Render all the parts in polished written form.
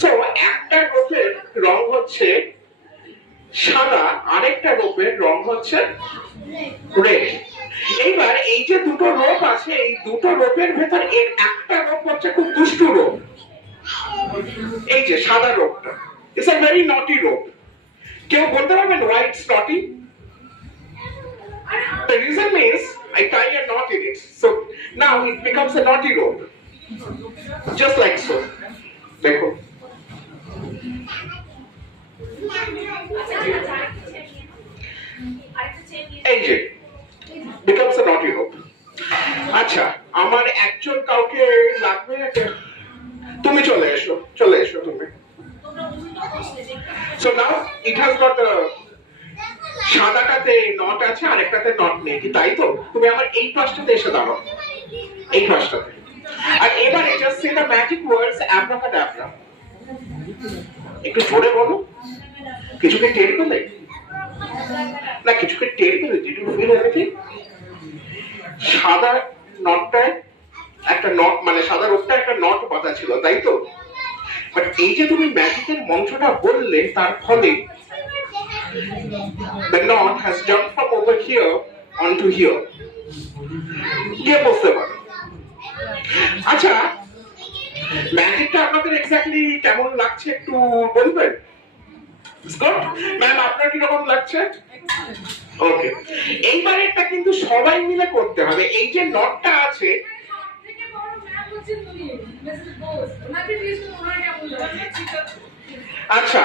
সো একটা রোপের রং হচ্ছে সাদা, আরেকটা রোপের রং হচ্ছে রেড। এইবার এই যে দুটো রোপ আছে, এই দুটো রোপের ভেতর এর একটা রোপ হচ্ছে খুব দুষ্টু রোপ। এই যে সাদা রোপটা, ইটস আ ভেরি নটি রোপ। কেউ বলতে পারবেন why it's naughty? The reason is I tie a knot in it, so now it becomes a naughty rope, just like so. দেখো, এই যে becomes a naughty rope. আচ্ছা, আমার একজন কাউকে লাগবে, তুমি চলে এসো, চলে এসো তুমি। So now it has got a সাদাটাতে নট আছে আর একটাতে নট নেই, কি তাই তো? তুমি আমার এই পাশটাতে এসে দাঁড়াও, এই পাশটাতে। আর এবারে জাস্ট সে দ্য ম্যাজিক ওয়ার্ডস অ্যাব্রাকাডাব্রা। একটু জোরে বলো। কিছুকে টের পেলে? না, কিছুকে টের পেলে? Did you feel anything? সাদা নটটায় একটা নট, মানে সাদা রোপটা একটা নট বাঁধা ছিল, তাই তো? বাট এই যে তুমি ম্যাজিকের মন্ত্রটা বললে, তার ফলে the knot has jumped from over here onto here. গিয়ে বসতে পারো। আচ্ছা, ম্যাজিকটা আপনাদের এক্স্যাক্টলি কেমন লাগছে একটু বলবেন? গুড ম্যাম, আপনার কি রকম লাগছে? ওকে, এইবারেরটা কিন্তু সবাই মিলে করতে হবে। এই যে নটটা আছে, আচ্ছা,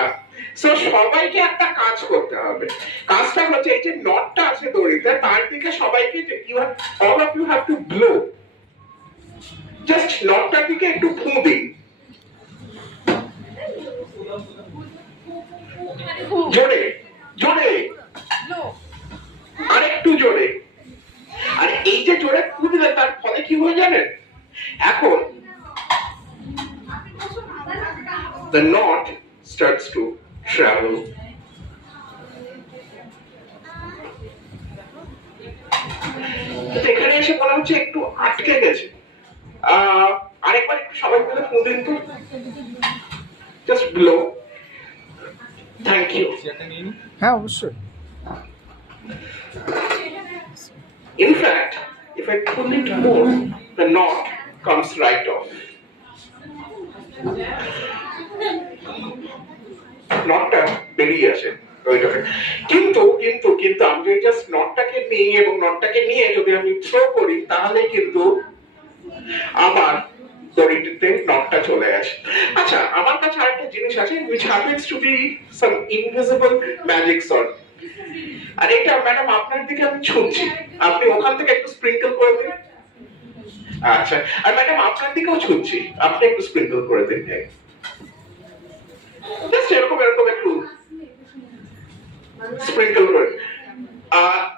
সো সবাইকে একটা কাজ করতে হবে। কাজটা হচ্ছে এই যে নটটা আছে দড়িতে, তার দিকে সবাইকে all of you have to blow. Just নটটার দিকে একটু ফু দিন, জোরে জোরে, আর একটু জোরে। আর এই যে জোরে ফু দিলে তার ফলে কি হয়ে জানেন? এখন the knot starts to travel. এখানে এসে মনে হচ্ছে একটু আটকে গেছে। আরেকবার একটু সবাই মিলে ফু দিন তো, জাস্ট ব্লো। Thank you. হ্যাঁ, অবশ্যই। In fact, if I pull it more, the knot comes right off. নটটা বেরিয়ে আসে ওইটাকে। কিন্তু কিন্তু কিন্তু আমি যদি জাস্ট নটটাকে নিই এবং নটটাকে নিয়ে যদি আমি থ্রো করি, তাহলে কিন্তু আবার দড়িটিতে নটটা চলে আসে। আচ্ছা, আমার কাছে আরেকটা জিনিস আছে which happens to be some invisible magic sword. আর এটা ম্যাডাম আপনার দিকে আমি ছুঁচ্ছি, আপনি ওখান থেকে একটু স্প্রিঙ্কল করে দিন। আচ্ছা, আর ম্যাডাম আপনার দিকেও ছুঁচ্ছি, আপনি একটু স্প্রিঙ্কল করে দিন। জাস্ট এরকম এরকম একটু sprinkle করে।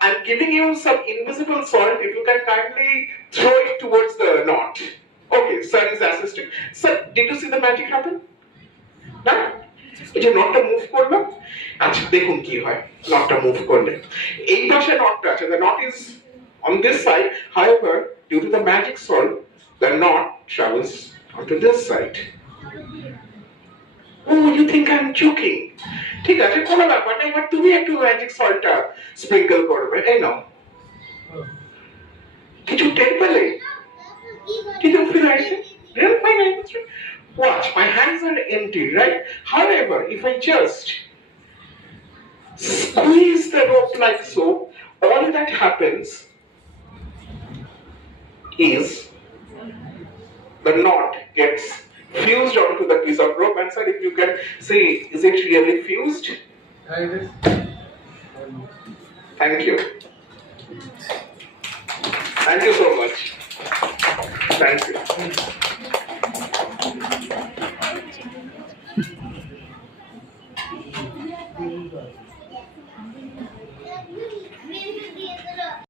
I'm giving you some invisible salt. If you can kindly throw it towards the knot. Okay, sir is assisting. Sir, did you see the magic happen? না? এই যে নটটা মুভ করলো, আচ্ছা দেখুন কি হয় নটটা মুভ করলে। এই পাশে নটটা আছে, the knot is on this side. However, due to the magic salt, the knot travels onto this side. Oh, you think I'm joking? ঠিক আছে, কোনো ব্যাপার না। এবার তুমি একটু ম্যাজিক সল্টটা স্প্রিঙ্কল করবে। এই নাও। কিছু টের পেলে? কিছু ফিল হয়েছে? Real fine. Watch, my hands are empty, right? However, if I just squeeze the rope like so, all that happens is the knot gets fused onto the piece of rope. And sir, if you can see, is it really fused? Thank you. Thank you so much. Thank you.